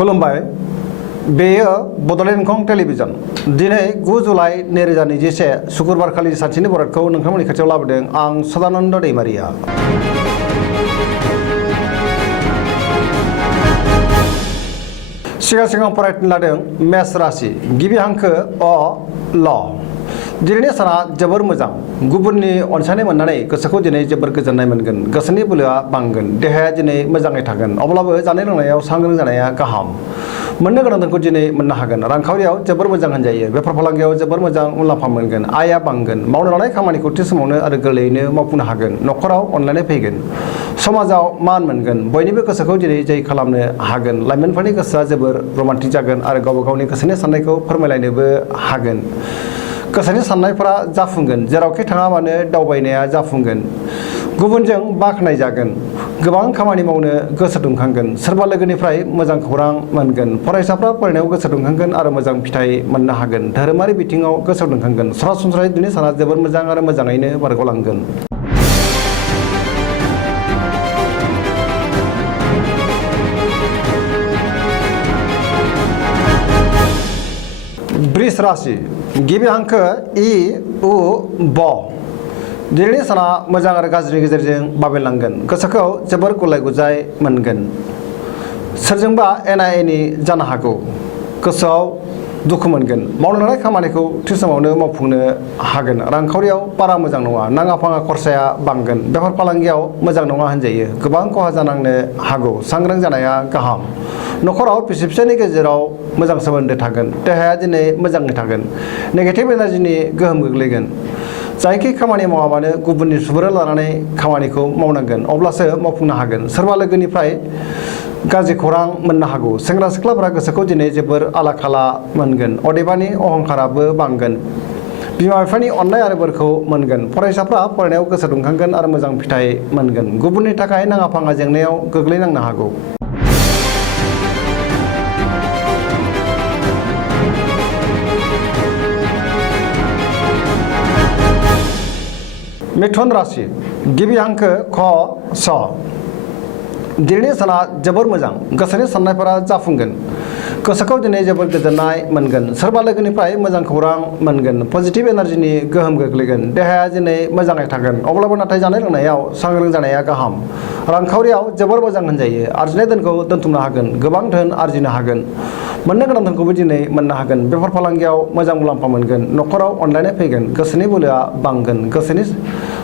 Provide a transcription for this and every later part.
खुलुमबाय बेयो बड'लेण्ड इंखं टेलिभिजन दिनै 9 जुलाइ 2021 शुक्रबार खालि सानसेनि बरादखौ नोंथांमोननि खाथियाव लाबोदों आं सदानन्द दैमारिया। सिगां फरायनो लादों मेष राशि गिबि हांखो अ ल दिनैनि साना जोबोर मोजां गुबुननि अनसायनाय मोननानै गोसोखौ दिनै जोबोर गोजोननाय मोनगोन गोसोनि बोलोआ बांगोन देहाया दिनै मोजाङै थागोन अब्लाबो जानाय लोंनायाव सांग्रां जानाया गाहाम मोननो गोनां धोनखौ दिनै मोननो हागोन रांखावरियाव जोबोर मोजां होनजायो बेफार फालांगियाव जोबोर मोजां मुलाम्फा मोनगोन आयआ बांगोन मावनो लानाय खामानिखौ थि समावनो आरो गोरलैयैनो मावफुंनो हागोन नखराव अनलायनाय फैगोन समाजाव मान मोनगोन बयनिबो गोसोखौ दिनै जै खालामनो हागोन लाइमोनफोरनि गोसोआ जोबोर रमान्टिक जागोन आरो गावबा गावनि गोसोनि साननायखौ फोरमायलायनोबो हागोन गोसोनि साननायफोरा जाफुंगोन जेरावखि थाङा मानो दावबायनाया जाफुंगोन गुबुनजों बाख्नाय जागोन गोबां खामानि मावनो गोसो दुंखांगोन सोरबा लोगोनिफ्राय मोजां खौरां मोनगोन फरायसाफ्रा फरायनायाव गोसो दुंखांगोन आरो मोजां फिथाइ मोननो हागोन धोरोमारि बिथिङाव गोसो दुंखांगोन सरासनस्रायै दिनै साना जोबोर मोजां आरो मोजाङैनो बारग'लांगोन। वृष राशि गिबि हांखो इ उ ब दिनैनि साना मोजां आरो गाज्रिनि गेजेरजों बाबेनलांगोन गोसोखौ जोबोर गुलाय गुजाय मोनगोन सोरजोंबा एना एनि जानो हागौ गोसोआव दुखु मोनगोन मावनो लानाय खामानिखौ थि समावनो मावफुंनो हागोन रांखावरियाव बारा मोजां नङा नाङा फाङा खरसाया बांगोन बेफार फालांगियाव मोजां नङा होनजायो गोबां खहा जानांनो हागौ सांग्रां जानाया गाहाम नखराव बिसि फिसायनि गेजेराव मोजां सोमोन्दो थागोन देहाया दिनै मोजाङै थागोन नेगेटिभ एनार्जिनि गोहोम गोग्लैगोन जायखि खामानि मावा मानो गुबुननि सुबुरुन लानानै खामानिखौ मावनांगोन अब्लासो मावफुंनो हागोन सोरबा लोगोनिफ्राय गाज्रि खौरां मोननो हागौ सेंग्रा सिख्लाफोरा गोसोखौ दिनै जोबोर आला खाला मोनगोन अदेबानि अहंकाराबो बांगोन बिमा बिफानि अननाय आरो बोरखौ मोनगोन फरायसाफ्रा फरायनायाव गोसो दुंखांगोन आरो मोजां फिथाइ मोनगोन गुबुननि थाखाय नाङा फाङा जेंनायाव गोग्लैनांनो हागौ। मिथुन राशि गिबि हांखो ख स दिनैनि साना जोबोर मोजां गोसोनि साननायफोरा जाफुंगोन गोसोखौ दिनै जोबोर गोजोननाय मोनगोन सोरबा लोगोनिफ्राय मोजां खौरां मोनगोन पजिटिभ एनार्जिनि गोहोम गोग्लैगोन देहाया दिनै मोजाङै थागोन अब्लाबो नाथाय जानाय लोंनायाव सांग्रां जानाया गाहाम रांखावरियाव जोबोर मोजां होनजायो आरजिनाय धोनखौ दोनथुमनो हागोन गोबां धोन आरजिनो हागोन मोननो गोनां धोनखौबो दिनै मोननो हागोन बेफार फालांगियाव मोजां मुलाम्फा मोनगोन नखराव अनलायनाय फैगोन गोसोनि बोलोआ बांगोन गोसोनि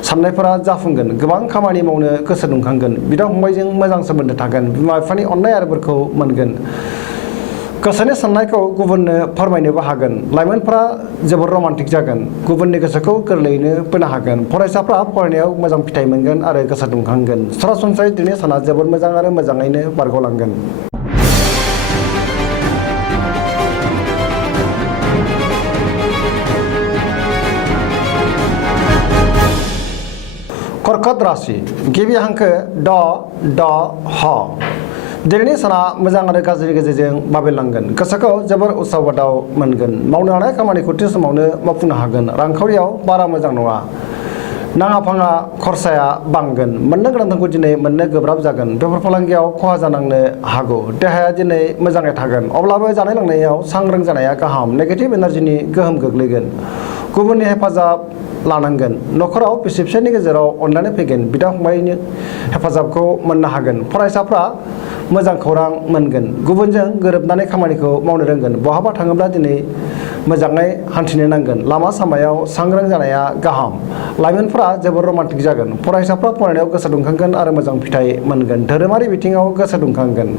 साननायफोरा जाफुंगोन गोबां खामानि मावनो गोसो दुंखांगोन बिदा फंबायजों मोजां सोमोन्दो थागोन बिमा बिफानि अननाय आरो बोरखौ मोनगोन गोसोनि साननायखौ गुबुननो फोरमायनोबो हागोन लाइमोनफ्रा जोबोर रमान्टिक जागोन गुबुननि गोसोखौ गोरलैयैनो बोनो हागोन फरायसाफ्रा फरायनायाव मोजां फिथाइ मोनगोन आरो गोसो दुंखांगोन सरासनस्रायै दिनै साना जोबोर मोजां आरो मोजाङैनो बारग'लांगोन। कर्कट राशि गिबि हांखो ड ड ह दिनैनि साना मोजां आरो गाज्रिनि गेजेरजों बाबेनलांगोन गोसोखौ जोबोर उसाव बादाव मोनगोन मावनो हानाय खामानिखौ थि समावनो मावफुंनो हागोन रांखावरियाव बारा मोजां नङा नाङा फाङा खरसाया बांगोन मोननो गोनां धोनखौ दिनै मोननो गोब्राब जागोन बेफार फालांगियाव खहा जानांनो हागौ देहाया दिनै मोजाङै थागोन अब्लाबो जानाय लोंनायाव सांग्रां जानाया गाहाम नेगेटिभ एनार्जिनि गोहोम गोग्लैगोन गुबुननि हेफाजाब लानांगोन नखराव बिसि फिसायनि गेजेराव अनलायनाय फैगोन बिदा फंबायनि हेफाजाबखौ मोननो हागोन फरायसाफ्रा मोजां खौरां मोनगोन गुबुनजों गोरोबनानै खामानिखौ मावनो रोंगोन बहाबा थाङोब्ला दिनै मोजाङै हान्थिनो नांगोन लामा सामायाव सांग्रां जानाया गाहाम लाइमोनफ्रा जोबोर रमान्टिक जागोन फरायसाफ्रा फरायनायाव गोसो दुंखांगोन आरो मोजां फिथाइ मोनगोन धोरोमारि बिथिङाव गोसो दुंखांगोन।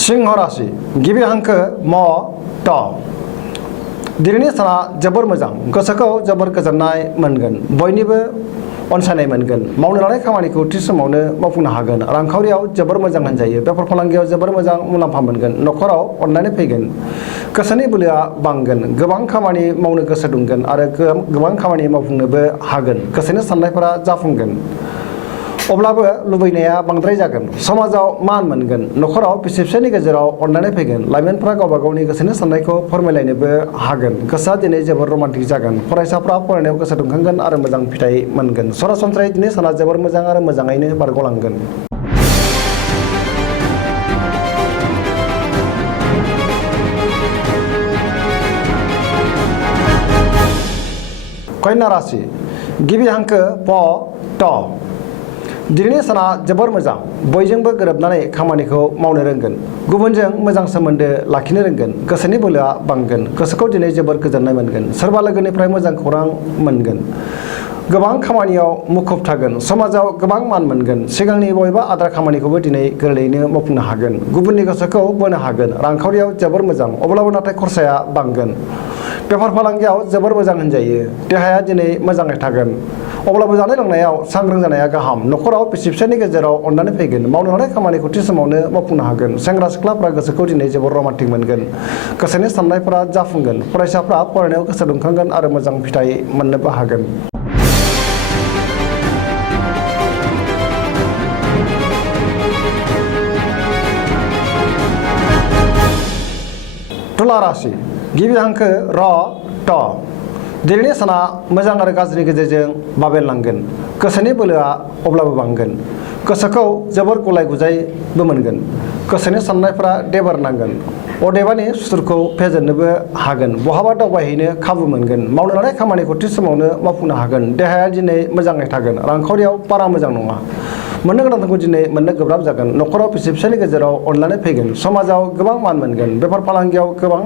सिंह राशि गिबि हांखो म ट दिनैनि साना जोबोर मोजां गोसोखौ जोबोर गोजोननाय मोनगोन बयनिबो अनसायनाय मोनगोन मावनो लानाय खामानिखौ थि समावनो मावफुंनो हागोन रांखावरियाव जोबोर मोजां होनजायो बेफार फालांगियाव जोबोर मोजां मुलाम्फा मोनगोन नखराव अनलायनाय फैगोन गोसोनि बोलोआ बांगोन गोबां खामानि मावनो गोसो दुंगोन आरो गोबां खामानि मावफुंनोबो हागोन गोसोनि साननायफोरा जाफुंगोन अब्लाबो लुबैनाया बांद्राय जागोन समाजाव मान मोनगोन नखराव बिसि फिसायनि गेजेराव अनलायनाय फैगोन लाइमोनफ्रा गावबा गावनि गोसोनि साननायखौ फोरमायलायनोबो हागोन गोसोआ दिनै जोबोर रमान्टिक जागोन फरायसाफ्रा फरायनायाव गोसो दुंखांगोन आरो मोजां फिथाइ मोनगोन सरासनस्रायै दिनै साना जोबोर मोजां आरो मोजाङैनो बारग'लांगोन। कन्या राशि गिबि हांखो प ट दिनैनि साना जोबोर मोजां बयजोंबो गोरोबनानै खामानिखौ मावनो रोंगोन गुबुनजों मोजां सोमोन्दो लाखिनो रोंगोन गोसोनि बोलोआ बांगोन गोसोखौ दिनै जोबोर गोजोननाय मोनगोन सोरबा लोगोनिफ्राय मोजां खौरां मोनगोन गोबां खामानियाव मुखुब थागोन समाजाव गोबां मान मोनगोन सिगांनि बबेबा आद्रा खामानिखौबो दिनै गोरलैयैनो मावफुंनो हागोन गुबुननि गोसोखौ बोनो हागोन रांखावरियाव जोबोर मोजां अब्लाबो नाथाय खरसाया बांगोन बेफार फालांगियाव जोबोर मोजां होनजायो देहाया दिनै मोजाङै थागोन अब्लाबो जानाय लोंनायाव सांग्रां जानाया गाहाम नखराव बिसि फिसायनि गेजेराव अननानै फैगोन मावनो लानाय खामानिखौ थि समावनो मावफुंनो हागोन सेंग्रा सिख्लाफ्रा गोसोखौ दिनै जोबोर रमान्टिक मोनगोन गोसोनि साननायफोरा जाफुंगोन फरायसाफ्रा फरायनायाव गोसो दुंखांगोन आरो मोजां फिथाइ मोननोबो हागोन। तुला राशि गिबि हांखो र ट दिनैनि साना मोजां आरो गाज्रिनि गेजेरजों बाबेनलांगोन गोसोनि बोलोआ अब्लाबो बांगोन गोसोखौ जोबोर गुलाय गुजायबो मोनगोन गोसोनि साननायफ्रा देबारनांगोन अदेबानि सुथुरखौ फेजेननोबो हागोन बहाबा दावबायहैनो खाबु मोनगोन मावनो लानाय खामानिखौ थि समावनो मावफुंनो हागोन देहाया दिनै मोजाङै थागोन रांखावरियाव बारा मोजां नङा मोननो गोनांखौ दिनै मोननो गोब्राब जागोन नखराव बिसि फिसायनि गेजेराव अनलायनाय फैगोन समाजाव गोबां मान मोनगोन बेफार फालांगियाव गोबां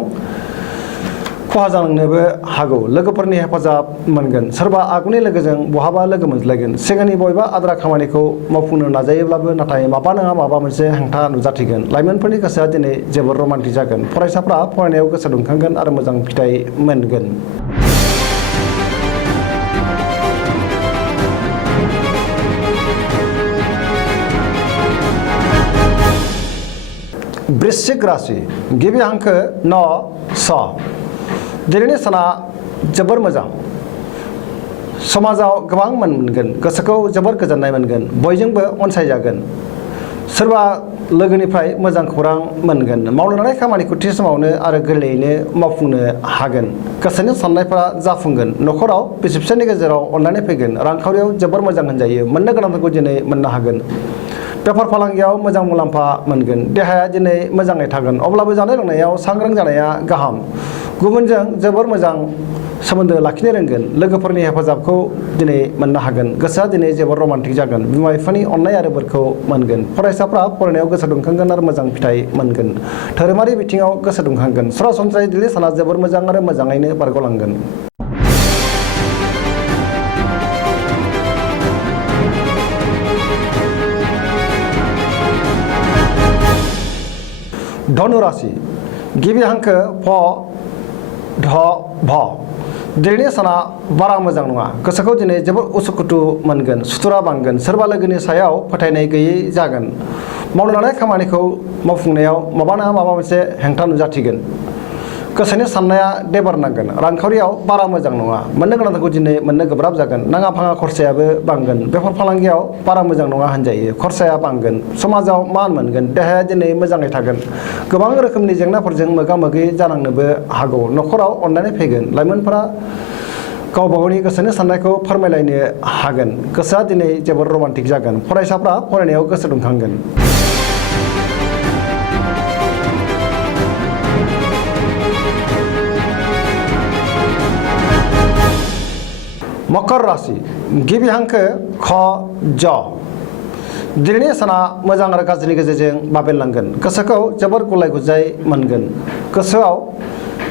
खहा जानांनोबो हागौ लोगोफोरनि हेफाजाब मोनगोन सोरबा आगुनि लोगोजों बहाबा लोगो मोनज्लायगोन सिगांनि बबेबा आद्रा खामानिखौ मावफुंनो नाजायोब्लाबो नाथाय माबा नङा माबा मोनसे हेंथा नुजाथिगोन लाइमोनफोरनि गोसोआ दिनै जोबोर रमान्टिक जागोन फरायसाफ्रा फरायनायाव गोसो दुंखांगोन आरो मोजां फिथाइ मोनगोन। वृश्चिक राशि गिबि हांखो न स दिनैनि साना जोबोर मोजां समाजाव गोबां मान मोनगोन गोसोखौ जोबोर गोजोननाय मोनगोन बयजोंबो अनसायजागोन सोरबा लोगोनिफ्राय मोजां खौरां मोनगोन मावनो लानाय खामानिखौ थि समावनो आरो गोरलैयैनो मावफुंनो हागोन गोसोनि साननायफोरा जाफुंगोन नखराव बिसि फिसायनि गेजेराव अनलायनाय फैगोन रांखावरियाव जोबोर मोजां होनजायो मोननो गोनांफोरखौ दिनै मोननो हागोन बेफार फालांगियाव मोजां मुलाम्फा मोनगोन देहाया दिनै मोजाङै थागोन अब्लाबो जानाय लोंनायाव सांग्रां जानाया गाहाम गुबुनजों जोबोर मोजां सोमोन्दो लाखिनो रोंगोन लोगोफोरनि हेफाजाबखौ दिनै मोननो हागोन गोसोआ दिनै जोबोर रमान्टिक जागोन बिमा बिफानि अननाय आरो बोरखौ मोनगोन फरायसाफ्रा फरायनायाव गोसो दुंखांगोन आरो मोजां फिथाइ मोनगोन धोरोमारि बिथिङाव गोसो दुंखांगोन सरासनस्रायै दिनै साना जोबोर मोजां आरो मोजाङैनो बारग'लांगोन। धनु राशि गिबि हांखो फ ध भ दिनैनि साना बारा मोजां नङा गोसोखौ दिनै जोबोर उसुखुथु मोनगोन सुथुरा बांगोन सोरबा लोगोनि सायाव फोथायनाय गैयै जागोन मावनो लानाय खामानिखौ मावफुंनायाव माबा नङा माबा मोनसे हेंथा नुजाथिगोन गोसोनि साननाया देबारनांगोन रांखावरियाव बारा मोजां नङा मोननो गोनांखौ दिनै मोननो गोब्राब जागोन नाङा फाङा खरसायाबो बांगोन बेफार फालांगियाव बारा मोजां नङा होनजायो खरसाया बांगोन समाजाव मान मोनगोन देहाया दिनै मोजाङै थागोन गोबां रोखोमनि जेंनाफोरजों मोगा मोगि जानांनोबो हागौ नखराव अननानै फैगोन लाइमोनफोरा गावबा गावनि गोसोनि साननायखौ फोरमायलायनो हागोन गोसोआ दिनै जोबोर रमान्टिक जागोन फरायसाफ्रा फरायनायाव गोसो दुंखांगोन। मकर राशि गिबि हांखो ख ज दिनैनि साना मोजां आरो गाज्रिनि गेजेरजों बाबेनलांगोन गोसोखौ जोबोर गुलाय गुजाय मोनगोन गोसोआव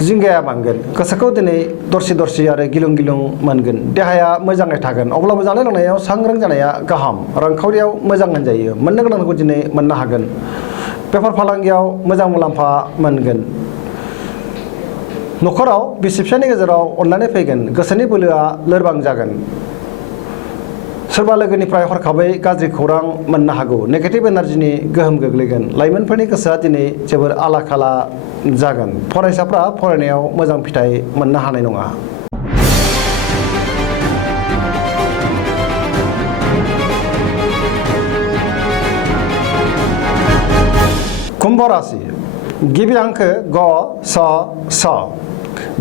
जिंगाया बांगोन गोसोखौ दिनै दरसि दरसि आरो गिलुं गिलुं मोनगोन देहाया मोजाङै थागोन अब्लाबो जानाय लोंनायाव सांग्रां जानाया गाहाम रांखावरियाव मोजां होनजायो मोननो गोनांखौ दिनै मोननो हागोन बेफार फालांगियाव मोजां मुलाम्फा मोनगोन नखराव बिसि फिसायनि गेजेराव अनलायनाय फैगोन गोसोनि बोलोआ लोरबां जागोन सोरबा लोगोनिफ्राय हरखाबै गाज्रि खौरां मोननो हागौ नेगेटिभ एनार्जिनि गोहोम गोग्लैगोन लाइमोनफोरनि गोसोआ दिनै जोबोर आला खाला जागोन फरायसाफ्रा फरायनायाव मोजां फिथाइ मोननो हानाय नङा। कुम्भ राशि गिबि हांखो ग स स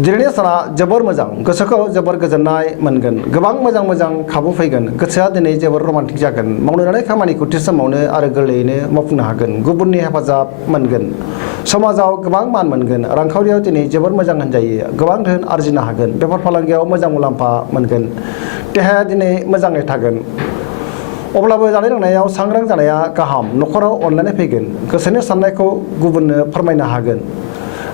दिनैनि साना जोबोर मोजां गोसोखौ जोबोर गोजोननाय मोनगोन गोबां मोजां मोजां खाबु फैगोन गोसोआ दिनै जोबोर रमान्टिक जागोन मावनो लानाय खामानिखौ थि समावनो आरो गोरलैयैनो मावफुंनो हागोन गुबुननि हेफाजाब मोनगोन समाजाव गोबां मान मोनगोन रांखावरियाव दिनै जोबोर मोजां होनजायो गोबां धोन आरजिनो हागोन बेफार फालांगियाव मोजां मुलाम्फा मोनगोन देहाया दिनै मोजाङै थागोन अब्लाबो जानाय लोंनायाव सांग्रां जानाया गाहाम नखराव अनलायनाय फैगोन गोसोनि साननायखौ गुबुननो फोरमायनो हागोन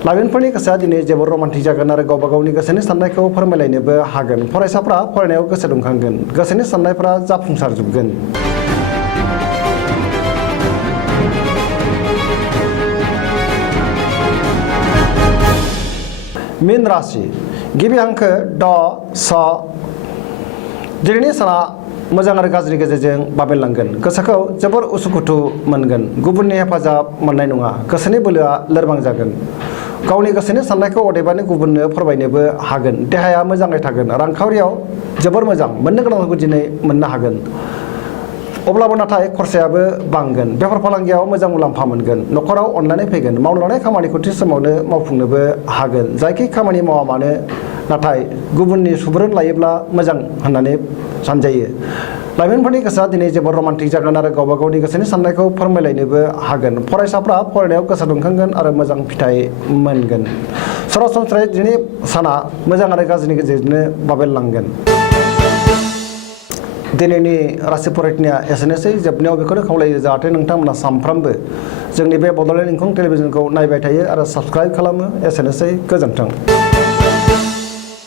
लाइमोनफोरनि गोसोआ दिनै जोबोर रमान्टिक जागोन आरो गावबा गावनि गोसोनि साननायखौ फोरमायलायनोबो हागोन फरायसाफ्रा फरायनायाव गोसो दुंखांगोन गोसोनि साननायफ्रा जाफुंसारजोबगोन मीन राशि गिबि हांखो ड स दिनैनि साना मोजां आरो गाज्रि गेजेरजों बाबेनलांगोन गोसोखौ जोबोर उसुखुथु मोनगोन गुबुननि हेफाजाब मोननाय नङा गोसोनि बोलोआ लोरबां जागोन गावनि गोसोनि साननायखौ अदेबानि गुबुननो फोरमायनोबो हागोन देहाया मोजाङै थागोन रांखावरियाव जोबोर मोजां मोननो गोनांखौ दिनै मोननो हागोन अब्लाबो नाथाय खरसायाबो बांगोन बेफार फालांगियाव मोजां मुलाम्फा मोनगोन नखराव अनलायनाय फैगोन मावनो लानाय खामानिखौ थि समावनो मावफुंनोबो हागोन जायखि खामानि मावा मानो नाथाय गुबुननि सुबुरुन लायोब्ला मोजां होननानै सानजायो लाइमोनफोरनि गोसोआ दिनै जोबोर रमान्टिक जागोन आरो गावबा गावनि गोसोनि साननायखौ फोरमायलायनोबो हागोन फरायसाफ्रा फरायनायाव गोसो दुंखांगोन आरो मोजां फिथाइ मोनगोन सरासनस्रायै दिनै साना मोजां आरो गाज्रिनि गेजेरजोंनो बाबेनलांगोन दिनैनि राशि फरायथिनिया एसेनोसै जोबनायाव बेखौनो खावलायो जाहाथे नोंथांमोना सानफ्रामबो जोंनि बे बड'लेण्ड इंखं टेलिभिजनखौ नायबाय थायो आरो साबस्क्राइब खालामो एसेनोसै गोजोन्थों।